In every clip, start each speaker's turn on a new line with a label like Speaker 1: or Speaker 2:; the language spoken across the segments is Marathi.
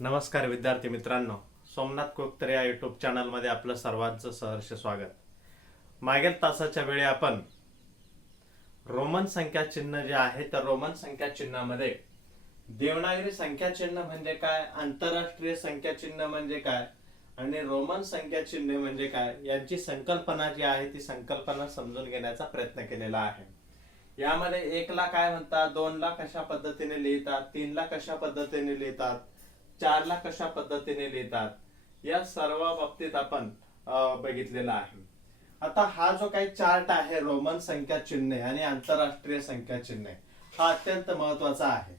Speaker 1: नमस्कार विद्यार्थी मित्रांनो. सोमनाथ कोकतरे या यूट्यूब चॅनलमध्ये आपलं सर्वांचं सहर्ष स्वागत. मागील तासाच्या वेळी आपण रोमन संख्या चिन्ह जे आहे तर रोमन संख्या चिन्हामध्ये देवनागरी संख्या चिन्ह म्हणजे काय आंतरराष्ट्रीय संख्या चिन्ह म्हणजे काय आणि रोमन संख्या चिन्ह म्हणजे काय यांची संकल्पना जी आहे ती संकल्पना समजून घेण्याचा प्रयत्न केलेला आहे. यामध्ये एकला काय म्हणतात दोनला कशा पद्धतीने लिहितात तीनला कशा पद्धतीने लिहितात चारला कशा पद्धतीने लिहितात या सर्व बाबतीत आपण बघितलेला आहे. आता हा जो काही चार्ट आहे रोमन संख्या चिन्हे आणि आंतरराष्ट्रीय संख्या चिन्हे हा अत्यंत महत्त्वाचा आहे.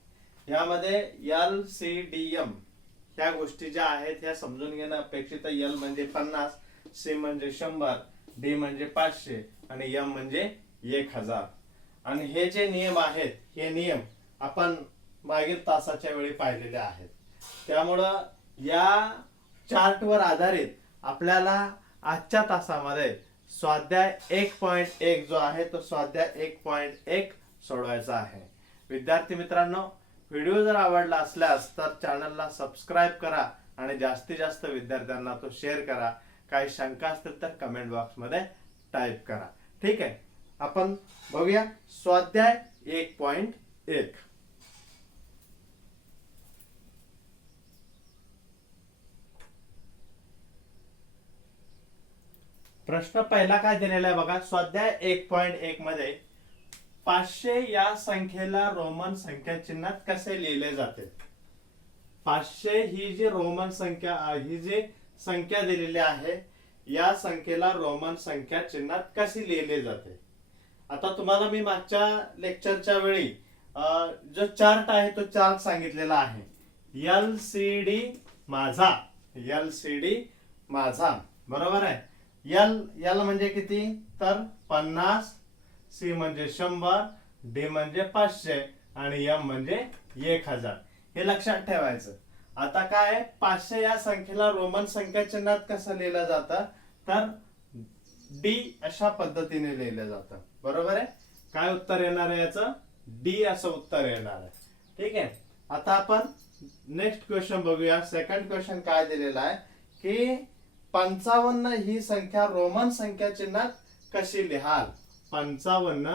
Speaker 1: यामध्ये एल सी डी एम ह्या गोष्टी ज्या आहेत ह्या समजून घेणं अपेक्षित एल म्हणजे पन्नास सी म्हणजे शंभर डी म्हणजे पाचशे आणि एम म्हणजे एक हजार. आणि हे जे नियम आहेत हे नियम आपण मागील तासाच्या वेळी पाहिलेले आहेत. त्यामुळं या चार्टवर आधारित आपल्याला आजच्या तासामध्ये स्वाध्याय एक पॉईंट एक जो आहे तो स्वाध्याय एक पॉईंट एक सोडवायचा आहे. विद्यार्थी मित्रांनो व्हिडिओ जर आवडला असल्यास तर चॅनलला सबस्क्राईब करा आणि जास्तीत जास्त विद्यार्थ्यांना तो शेअर करा. काही शंका असतील तर कमेंट बॉक्समध्ये टाईप करा. ठीक आहे आपण बघूया स्वाध्याय एक पॉईंट एक. प्रश्न पहिला काय दिलेला आहे बघा. स्वाध्याय एक पॉइंट एक मध्ये पाचशे या संख्येला रोमन संख्या चिन्हात कसे लिहिले जाते? पाचशे ही जी रोमन संख्या ही जी संख्या दिलेली आहे या संख्येला रोमन संख्या चिन्हात कशी लिहिले जाते? आता तुम्हाला मी मागच्या लेक्चरच्या वेळी जो चार्ट आहे तो चार्ट सांगितलेला आहे. एल सी डी माझा. एल सी डी माझा. बरोबर आहे? एल एल म्हणजे किती? तर पन्नास सी म्हणजे शंभर डी म्हणजे पाचशे आणि एम म्हणजे एक हजार. हे लक्षात ठेवायचं. आता काय? पाचशे या संख्येला रोमन संख्या चिन्हात कसं लिहिलं जातं? तर डी अशा पद्धतीने लिहिलं जातं. बरोबर आहे? काय उत्तर येणार आहे याचं? डी असं उत्तर येणार आहे. ठीक आहे? आता आपण नेक्स्ट क्वेश्चन बघूया. सेकंड क्वेश्चन काय दिलेला आहे? की पंचावन्न ही संख्या रोमन संख्या चिन्हात कशी लिहाल? पंचावन्न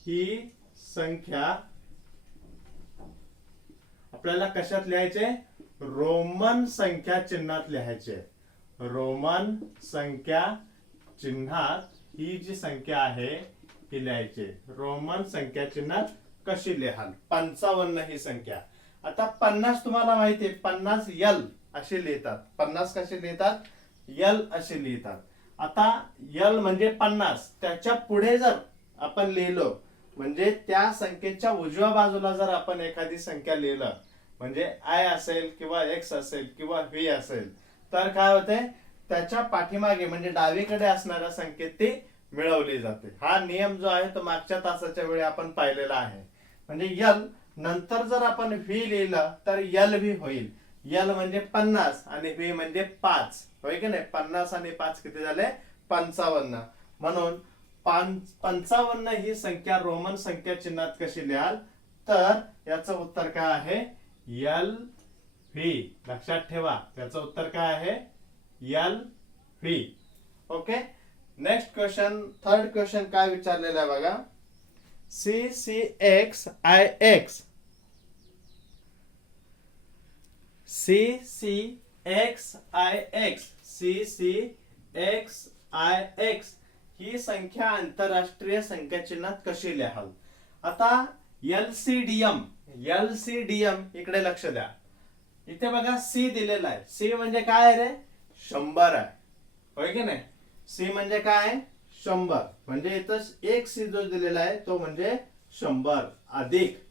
Speaker 1: ही संख्या आपल्याला कशात लिहायचे? रोमन संख्या चिन्हात लिहायचे. रोमन संख्या चिन्हात ही जी संख्या आहे ही लिहायची. रोमन संख्या चिन्हात कशी लिहाल? पंचावन्न ही संख्या. आता पन्नास तुम्हाला माहिती आहे पन्नास यल असे लिहितात. पन्नास कसे लिहितात? यल असे लिहितात. आता यल म्हणजे पन्नास. त्याच्या पुढे जर आपण लिहिलो म्हणजे त्या संख्येच्या उजव्या बाजूला जर आपण एखादी संख्या लिहिलं म्हणजे आय असेल किंवा एक्स असेल किंवा व्ही असेल तर काय होते? त्याच्या पाठीमागे म्हणजे डावीकडे असणाऱ्या संख्येत ती मिळवली जाते. हा नियम जो आहे तो मागच्या तासाच्या वेळी आपण पाहिलेला आहे. म्हणजे यल नंतर जर आपण व्ही लिहिलं तर यल व्ही होईल. यल म्हणजे पन्नास आणि व्ही म्हणजे पाच. होय की नाही? पन्नास आणि पाच किती झाले? पंचावन्न. म्हणून पंचावन्न ही संख्या रोमन संख्या चिन्हात कशी लिहाल? तर याचं उत्तर काय आहे? L V. लक्षात ठेवा. त्याचं उत्तर काय आहे? L V. Okay? Next question third question काय विचारलेलं आहे बघा? C C X I X. C C X I X C C X I X ही संख्या आंतरराष्ट्रीय संख्या चिन्हात कशी लिहाल? आता L C D M L C D M इकडे लक्ष द्या. इथे बघा सी दिलेला आहे. सी म्हणजे काय रे? शंभर आहे. होय की नाही? सी म्हणजे काय आहे? शंभर. म्हणजे इथं एक सी जो दिलेला आहे तो म्हणजे शंभर अधिक.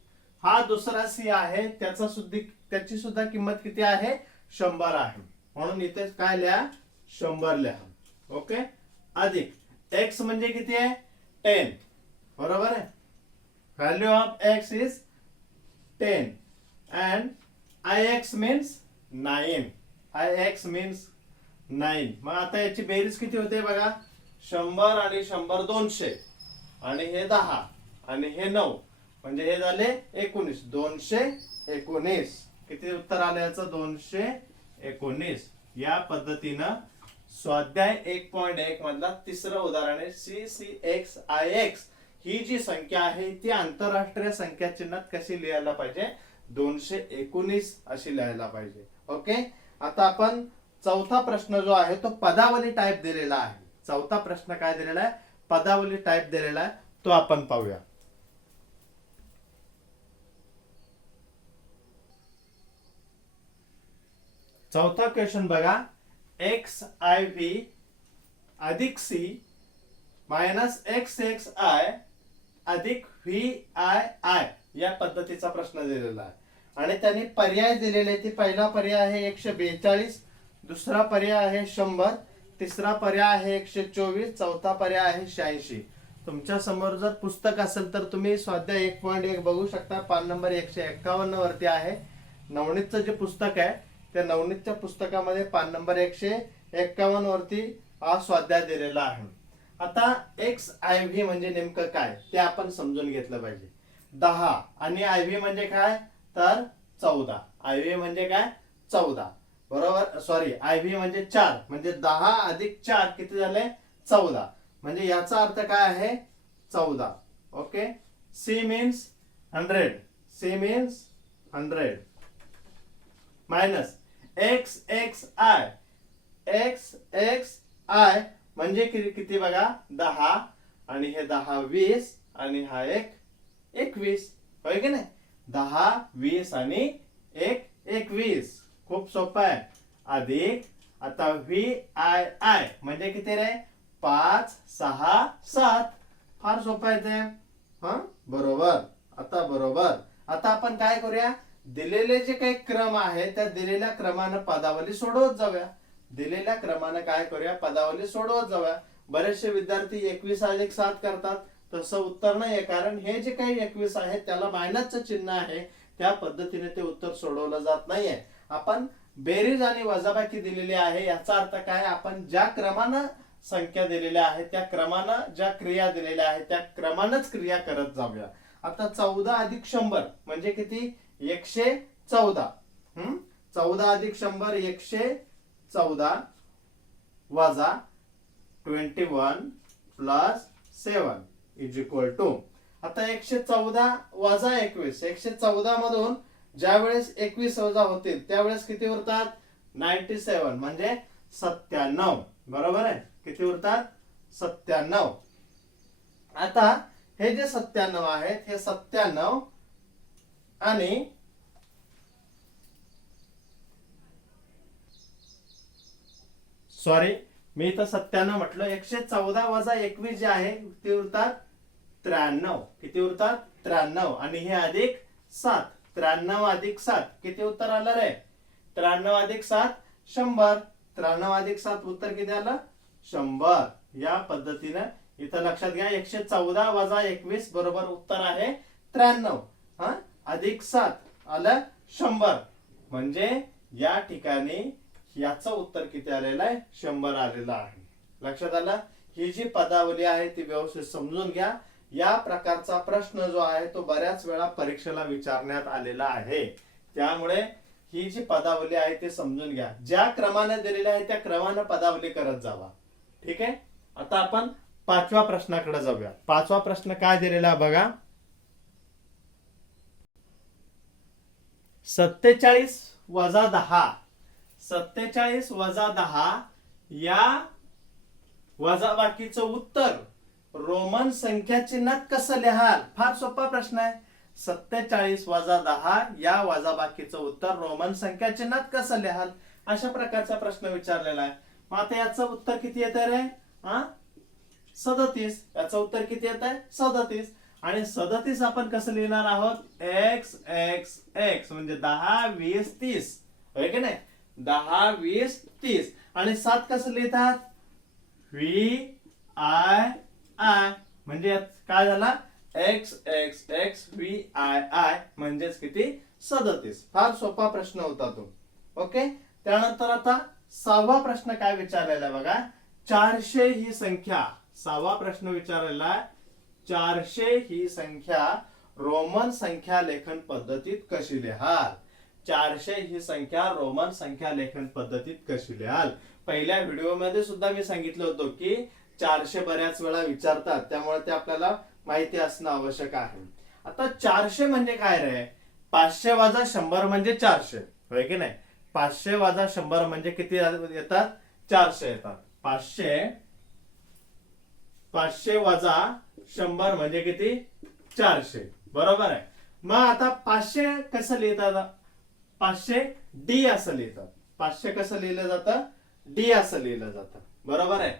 Speaker 1: हा दुसरा सी आहे त्याचा सुद्धा त्याची सुद्धा किंमत किती आहे? शंभर आहे. म्हणून इथे काय लिहा? शंभर लिहा. ओके? अधिक एक्स म्हणजे किती आहे? टेन. बरोबर आहे? Value of X is ten and I X means nine I X means nine मग आता याची बेरीज किती होते बघा? शंभर आणि शंभर दोनशे. आणि हे दहा. आणि हे नऊ. म्हणजे हे झाले एकोणीस. दोनशे एकोणीस. किती उत्तर आलं याचं? दोनशे एकोणीस. या पद्धतीनं स्वाध्याय एक पॉइंट एक मधला तिसरं उदाहरण आहे C C X I X ही जी संख्या आहे ती आंतरराष्ट्रीय संख्या चिन्हात कशी लिहायला पाहिजे? दोनशे एकोणीस अशी लिहायला पाहिजे. ओके? आता आपण चौथा प्रश्न जो आहे तो पदावली टाईप दिलेला आहे. चौथा प्रश्न काय दिलेला आहे? पदावली टाईप दिलेला आहे. तो आपण पाहूया. चौथा क्वेश्चन बघा. एक्स आय व्ही अधिक C minus X X I अधिक व्ही आय आय या पद्धतीचा प्रश्न दिलेला आहे. आणि त्यांनी पर्याय दिलेले ते पहिला पर्याय आहे एकशे बेचाळीस दुसरा पर्याय आहे शंभर तिसरा पर्याय आहे एकशे चोवीस चौथा पर्याय आहे शहाऐंशी. तुमच्यासमोर जर पुस्तक असेल तर तुम्ही स्वाध्याय एक पॉईंट एक बघू शकता. पान नंबर एकशे एक्कावन्न वरती आहे. नवनीतचं जे पुस्तक आहे त्या नवनीतच्या पुस्तकामध्ये पान नंबर एकशे एक्कावन्न वरती हा स्वाध्याय दिलेला आहे. आता एक्स आय व्ही म्हणजे नेमकं काय? ते आपण समजून घेतलं पाहिजे. दहा. आणि आय व्ही म्हणजे काय? तर चौदा. आय व्ही म्हणजे काय? चौदा. बरोबर? सॉरी आय व्ही म्हणजे चार. म्हणजे दहा अधिक चार किती झाले? चौदा. म्हणजे याचा अर्थ काय आहे? चौदा. Okay C means hundred C means hundred minus X X I X X I म्हणजे किती किती बघा? दहा. आणि हे दहा वीस आणि हा एक एकवीस. होय की नाही? दहा वीस आणि एक एकवीस. खूप सोपं आहे. अधिक आता व्ही आय आय म्हणजे किती रे? पाच सहा सात. फार सोपं आहे ते. हा? बरोबर. आता बरोबर. आता आपण काय करूया? दिलेले जे काही क्रम आहे त्या दिलेल्या क्रमानं पदावली सोडवत जाऊया. दिलेल्या क्रमानं काय करूया? पदावली सोडवत जाऊया. बरेचसे विद्यार्थी एकवीस अधिक सात करतात. तसं उत्तर नाहीये कारण हे जे काही एकवीस आहे त्याला मायनसचं चिन्ह आहे. त्या पद्धतीने ते उत्तर सोडवलं जात नाहीये. आपण बेरीज आणि वजाबाकी दिलेली आहे याचा अर्थ काय? आपण ज्या क्रमानं संख्या दिलेल्या आहेत त्या क्रमानं ज्या क्रिया दिलेल्या आहेत त्या क्रमानंच क्रिया करत जाऊया. आता चौदा अधिक शंभर म्हणजे किती? एकशे चौदा. हम्म चौदा अधिक शंभर एकशे चौदा वजा twenty one plus seven is equal to. आता एकशे चौदा वजा एकवीस. एकशे चौदा मधून ज्या वेळेस एकवीस वजा होतील त्यावेळेस किती उरतात? नाईन्टी सेवन म्हणजे सत्त्याण्णव. बरोबर आहे? किती उरतात? सत्त्याण्णव. आता हे जे सत्त्याण्णव आहेत हे सत्त्याण्णव आणि सॉरी मी इथं सत्त्याण्णव म्हटलं. एकशे चौदा वजा एकवीस जे आहे ते उरतात? त्र्याण्णव. किती उरतात? त्र्याण्णव. आणि हे अधिक सात. त्र्याण्णव अधिक सात. किती उत्तर आलं रे? त्र्याण्णव अधिक सात शंभर. त्र्याण्णव अधिक सात उत्तर किती आलं? शंभर. या पद्धतीनं इथं लक्षात घ्या. एकशे चौदा वजा एकवीस बरोबर उत्तर आहे त्र्याण्णव. हा? अधिक सात आलं शंभर. म्हणजे या ठिकाणी याचं उत्तर किती आलेलं आहे? शंभर आलेलं आहे. लक्षात आलं? ही जी पदावली आहे ती व्यवस्थित समजून घ्या. या प्रकारचा प्रश्न जो आहे तो बऱ्याच वेळा परीक्षेला विचारण्यात आलेला आहे. त्यामुळे ही जी पदावली आहे ते समजून घ्या. ज्या क्रमाने दिलेल्या आहे त्या क्रमानं पदावली करत जावा. ठीक आहे? आता आपण पाचव्या प्रश्नाकडे जाऊया. पाचवा प्रश्न काय दिलेला आहे बघा? सत्तेचाळीस वजा दहा. सत्तेचाळीस वजा दहा या वजाबाकीचं उत्तर. रोमन संख्या चिन्हात कसं लिहाल? फार सोपा प्रश्न आहे. सत्तेचाळीस वजा दहा या वजाबाकीचं उत्तर रोमन संख्या चिन्हात कसं लिहाल? अशा प्रकारचा प्रश्न विचारलेला आहे. मग आता याचं उत्तर किती येत रे? हा सदतीस. याचं उत्तर किती येत? आहे सदतीस. आणि सदतीस आपण कसं लिहिणार आहोत? एक्स एक्स एक्स म्हणजे दहा वीस तीस. होय की नाही? दहा वीस तीस. आणि सात कसं लिहितात? व्ही आय आय म्हणजे काय झाला? X X X V I I म्हणजेच किती? सदतीस. फार सोपा प्रश्न होता तो. ओके? त्यानंतर आता सहावा प्रश्न काय विचारलेला आहे बघा? चारशे ही संख्या. सहावा प्रश्न विचारलेला आहे. चारशे ही संख्या रोमन संख्या लेखन पद्धतीत कशी लिहाल? चारशे ही संख्या रोमन संख्या लेखन पद्धतीत कशी लिहाल? पहिल्या व्हिडिओमध्ये सुद्धा मी सांगितलं होतं की चारशे बऱ्याच वेळा विचारतात त्यामुळे ते आपल्याला माहिती असणं आवश्यक आहे. आता चारशे म्हणजे काय रे? पाचशे वाजा शंभर म्हणजे चारशे. होय की नाही? पाचशे वाजा शंभर म्हणजे किती येतात? चारशे येतात. पाचशे पाचशे वाजा शंभर म्हणजे किती? चारशे. बरोबर आहे. मग आता पाचशे कसं लिहितात? पाचशे डी असं लिहितात. पाचशे कसं लिहिलं जातं? डी असं लिहिलं जातं. बरोबर आहे.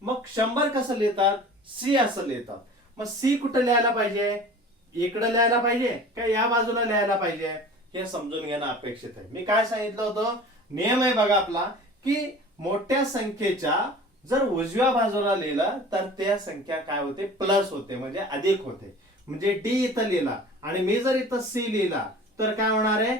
Speaker 1: मग शंभर कसं लिहितात? सी असं लिहितात. मग सी कुठं लिहायला पाहिजे? इकडं लिहायला पाहिजे का या बाजूला लिहायला पाहिजे? हे समजून घेणं अपेक्षित आहे. मी काय सांगितलं होतं? नियम आहे बघा आपला की मोठ्या संख्येच्या जर उजव्या बाजूला लिहिलं तर त्या संख्या काय होते? प्लस होते म्हणजे अधिक होते. म्हणजे डी इथं लिहिला आणि मी जर इथं सी लिहिला तर काय होणार आहे?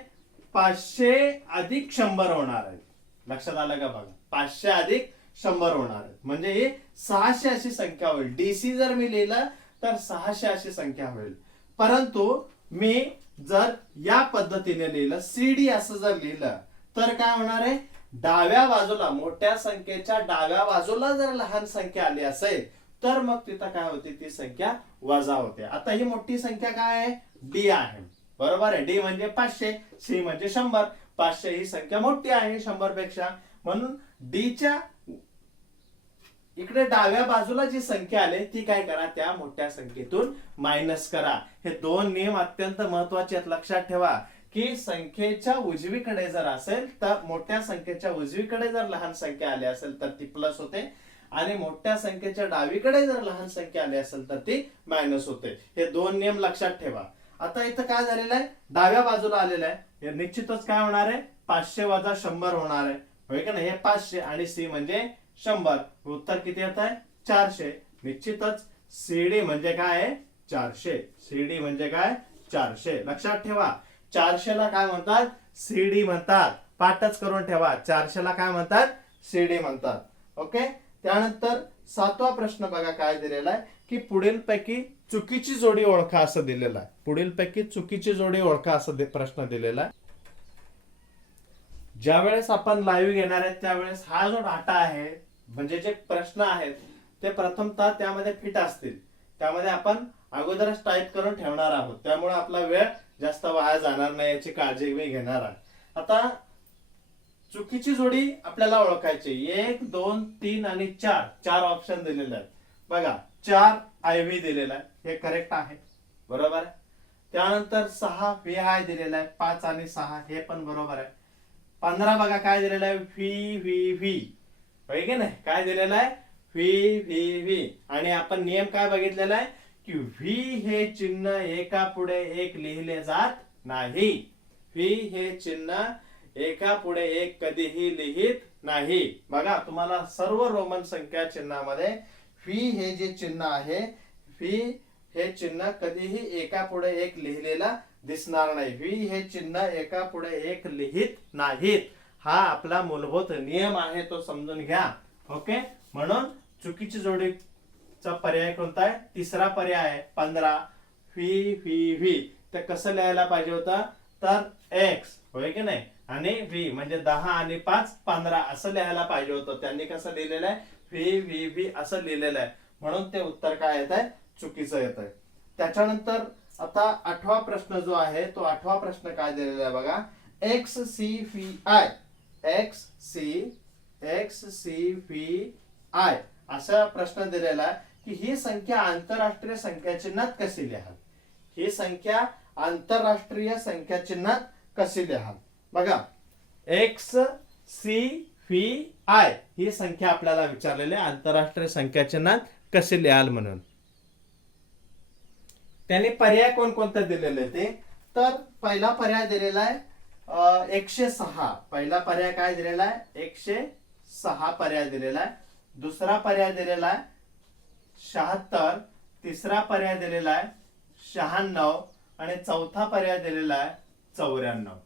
Speaker 1: पाचशे अधिक शंभर होणार आहे. लक्षात आलं का बघा? पाचशे अधिक शंभर होणार आहे. म्हणजे ही सहाशे अशी संख्या होईल. डीसी जर मी लिहिलं तर सहाशे अशी संख्या होईल. परंतु मी जर या पद्धतीने लिहिलं सी डी असं जर लिहिलं तर काय होणार आहे? डाव्या बाजूला मोठ्या संख्येच्या डाव्या बाजूला जर लहान संख्या आली असेल तर मग तिथं काय होते? ती संख्या वजा होते. आता ही मोठी संख्या काय आहे? डी आहे. बरोबर आहे? डी म्हणजे पाचशे सी म्हणजे शंभर. पाचशे ही संख्या मोठी आहे शंभरपेक्षा म्हणून डीच्या इकडे डाव्या बाजूला जी संख्या आली ती काय करा? त्या मोठ्या संख्येतून मायनस करा. हे दोन नियम अत्यंत महत्त्वाचे आहेत. लक्षात ठेवा. की संख्येच्या उजवीकडे जर असेल तर मोठ्या संख्येच्या उजवीकडे जर लहान संख्या आली असेल तर ती प्लस होते. आणि मोठ्या संख्येच्या डावीकडे जर लहान संख्या आली असेल तर ती मायनस होते. हे दोन नियम लक्षात ठेवा. आता इथं काय झालेलं आहे? डाव्या बाजूला आलेलं आहे. हे निश्चितच काय होणार आहे? पाचशे वजा शंभर होणार आहे. होय का नाही? हे पाचशे आणि सी म्हणजे शंभर. उत्तर किती येत आहे? चारशे. निश्चितच सीडी म्हणजे काय? आहे चारशे सीडी म्हणजे काय? चारशे. लक्षात ठेवा. चारशेला काय म्हणतात? सीडी म्हणतात. पाठच करून ठेवा. चारशेला काय म्हणतात? सीडी म्हणतात. ओके? त्यानंतर सातवा प्रश्न बघा काय दिलेला आहे की पुढील पैकी चुकीची जोडी ओळखा असं दिलेलं आहे. पुढील पैकी चुकीची जोडी ओळखा असं प्रश्न दिलेला आहे. ज्यावेळेस आपण लाईव्ह घेणार आहे त्यावेळेस हा जो डाटा आहे म्हणजे जे प्रश्न आहेत ते प्रथमतः त्यामध्ये फिट असतील. त्यामध्ये आपण अगोदरच टाईप करून ठेवणार आहोत. त्यामुळे आपला वेळ जास्त वाया जाणार नाही याची काळजी मी घेणार आहे. आता चुकीची जोडी आपल्याला ओळखायची एक दोन तीन आणि चार. चार ऑप्शन दिलेले आहेत. बघा चार आय व्ही दिलेला आहे. हे करेक्ट आहे. बरोबर आहे? त्यानंतर सहा व्ही आय दिलेला आहे. पाच आणि सहा हे पण बरोबर आहे. पंधरा बघा काय दिलेलं आहे? व्ही व्ही व्ही होय की नाही? काय दिलेलं आहे? व्ही व्ही व्ही आणि आपण नियम काय बघितलेला आहे? की व्ही हे चिन्ह एका पुढे एक लिहिले जात नाही. व्ही हे चिन्ह एका पुढे एक कधीही लिहित नाही. बघा तुम्हाला सर्व रोमन संख्या चिन्हामध्ये व्ही हे जे चिन्ह आहे व्ही हे चिन्ह कधीही एका पुढे एक लिहिलेला दिसणार नाही. व्ही हे चिन्ह एका पुढे एक लिहित नाहीत. हा आपला मूलभूत नियम आहे तो समजून घ्या. ओके? म्हणून चुकीची जोडी चा पर्याय कोणता आहे? तिसरा पर्याय आहे. पंधरा. V V V. ते कसं लिहायला पाहिजे होतं? तर एक्स. होय की नाही? आणि व्ही म्हणजे दहा आणि पाच पंधरा. असं लिहायला पाहिजे होतं. त्यांनी कसं लिहिलेलं आहे? व्ही व्ही व्ही असं लिहिलेलं आहे. म्हणून ते उत्तर काय येत आहे? चुकीचं येत आहे. त्याच्यानंतर आता आठवा प्रश्न जो आहे तो आठवा प्रश्न काय दिलेला आहे बघा? X C V I. X C X C V I. असा प्रश्न दिलेला आहे. की ही संख्या आंतरराष्ट्रीय संख्या चिन्हात कशी लिहाल? ही संख्या आंतरराष्ट्रीय संख्या चिन्हात कशी लिहाल? बघा एक्स सी व्ही आय ही संख्या आपल्याला विचारलेली आहे आंतरराष्ट्रीय संख्या चिन्हात कशी लिहाल म्हणून. त्यांनी पर्याय कोणकोणते दिलेले ते? तर पहिला पर्याय दिलेला आहे एकशे सहा. पहिला पर्याय काय दिलेला आहे? एकशे सहा पर्याय दिलेला आहे. दुसरा पर्याय दिलेला आहे शहात्तर तिसरा पर्याय दिलेला आहे शहाण्णव आणि चौथा पर्याय दिलेला आहे चौऱ्याण्णव.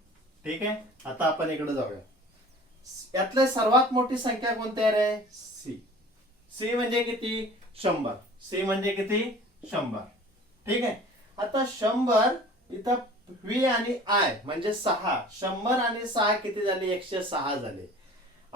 Speaker 1: ठीक आहे? आता आपण इकडे जाऊया. यातले सर्वात मोठी संख्या कोणती आहे रे? सी. सी म्हणजे किती? शंभर. सी म्हणजे किती? शंभर. ठीक आहे? आता शंभर इथं व्ही आणि आय म्हणजे सहा. शंभर आणि सहा किती झाले? एकशे सहा झाले.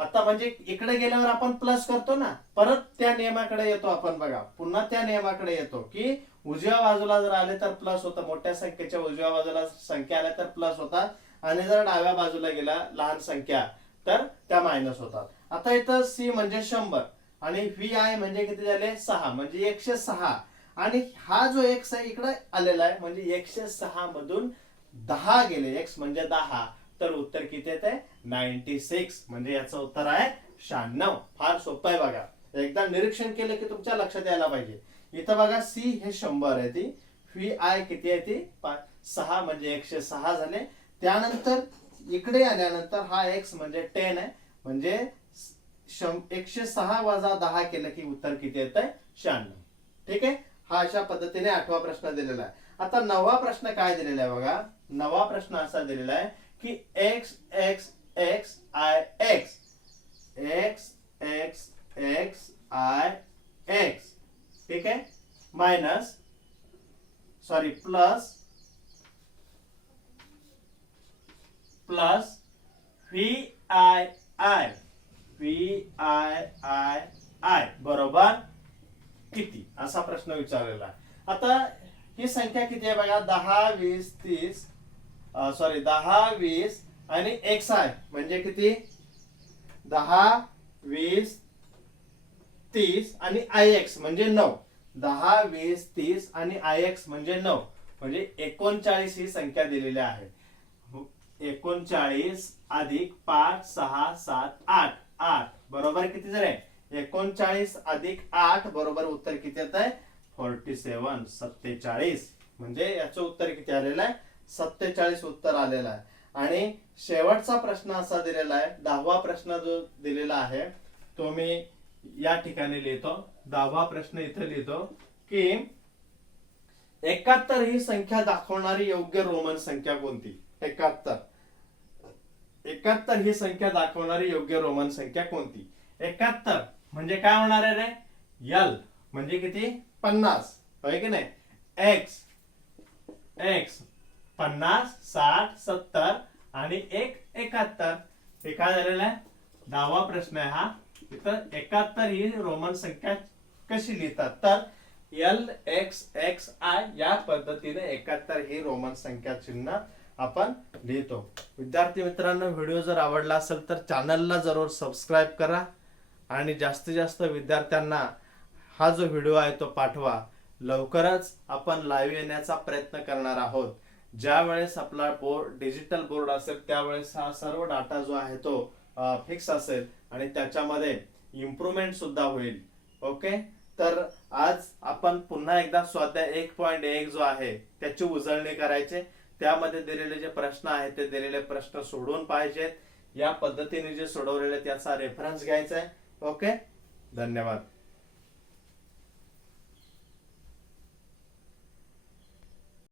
Speaker 1: आता म्हणजे इकडे गेल्यावर आपण प्लस करतो ना. परत त्या नियमाकडे येतो आपण बघा. पुन्हा त्या नियमाकडे येतो की उजव्या बाजूला जर आले तर प्लस होतं. मोठ्या संख्येच्या उजव्या बाजूला संख्या आल्या तर प्लस होतात. आणि जर डाव्या बाजूला गेला लहान संख्या तर त्या मायनस होतात. आता इथं सी म्हणजे शंभर. आणि व्ही आय म्हणजे किती झाले? सहा. म्हणजे एकशे सहा. आणि हा जो एक्स आहे इकडे आलेला आहे म्हणजे एकशे सहा मधून दहा गेले. एक्स म्हणजे दहा. तर उत्तर किती येते नाईन्टी सिक्स म्हणजे याचं उत्तर आहे शहाण्णव. फार सोपं आहे बघा. एकदा निरीक्षण केलं की तुमच्या लक्षात यायला पाहिजे. इथं बघा सी हे शंभर आहे ती. व्ही आय किती आहे ती? सहा म्हणजे एकशे सहा झाले. त्यानंतर इकडे आल्यानंतर हा एक्स म्हणजे टेन आहे. म्हणजे एकशे सहा वजा दहा केलं की उत्तर किती येत आहे? शहाण्णव. ठीक आहे? हा अशा पद्धतीने आठवा प्रश्न दिलेला आहे. आता नववा प्रश्न काय दिलेला आहे बघा? नवा प्रश्न असा दिलेला आहे की X X X I X X X X I X ठीक आहे minus sorry plus plus V I I V I I I बरोबर? किती? असा प्रश्न विचारलेला. आहे आता ही संख्या किती आहे बघा? दहा वीस तीस सॉरी दहा वीस आणि एक्स आय म्हणजे किती? दहा वीस तीस आणि आय एक्स म्हणजे नऊ. दहा वीस तीस आणि आय एक्स म्हणजे नऊ. म्हणजे एकोणचाळीस ही संख्या दिलेली आहे. एकोणचाळीस अधिक पाच सहा सात आठ. आठ. बरोबर किती झाले एकोणचाळीस अधिक आठ बरोबर उत्तर किती येत आहे? फोर्टी सेवन सत्तेचाळीस. म्हणजे याचं उत्तर किती आलेलं आहे? सत्तेचाळीस उत्तर आलेलं आहे. आणि शेवटचा प्रश्न असा दिलेला आहे दहावा प्रश्न जो दिलेला आहे तो मी या ठिकाणी लिहितो. दहावा प्रश्न इथे लिहितो की एकाहत्तर ही संख्या दाखवणारी योग्य रोमन संख्या कोणती? एकाहत्तर. एकाहत्तर ही संख्या दाखवणारी योग्य रोमन संख्या कोणती? एकाहत्तर म्हणजे काय होणार आहे रे? यल म्हणजे किती? पन्नास. होय की नाही? एक्स एक्स पन्नास साठ सत्तर आणि एक एकाहत्तर. हे काय झालेलं आहे? दहावा प्रश्न आहे हा. इथं एकाहत्तर ही रोमन संख्या कशी लिहितात? तर एल एक्स एक्स आय या पद्धतीने एकाहत्तर ही रोमन संख्या चिन्ह आपण लिहितो. विद्यार्थी मित्रांनो व्हिडिओ जर आवडला असेल तर चॅनलला जरूर सबस्क्राईब करा आणि जास्तीत जास्त विद्यार्थ्यांना हा जो व्हिडिओ आहे तो पाठवा. लवकरच आपण लाईव्ह येण्याचा प्रयत्न करणार आहोत. ज्या वेळेस आपला बोर्ड डिजिटल बोर्ड असेल त्यावेळेस हा सर्व डाटा जो आहे तो फिक्स असेल आणि त्याच्यामध्ये इम्प्रूव्हमेंट सुद्धा होईल. ओके तर आज आपण पुन्हा एकदा स्वाध्याय एक पॉईंट एक जो आहे त्याची उजळणी करायचे. त्यामध्ये दिलेले जे प्रश्न आहेत ते दिलेले प्रश्न सोडवून पाहिजेत. या पद्धतीने जे सोडवलेले त्याचा रेफरन्स घ्यायचा आहे. ओके धन्यवाद.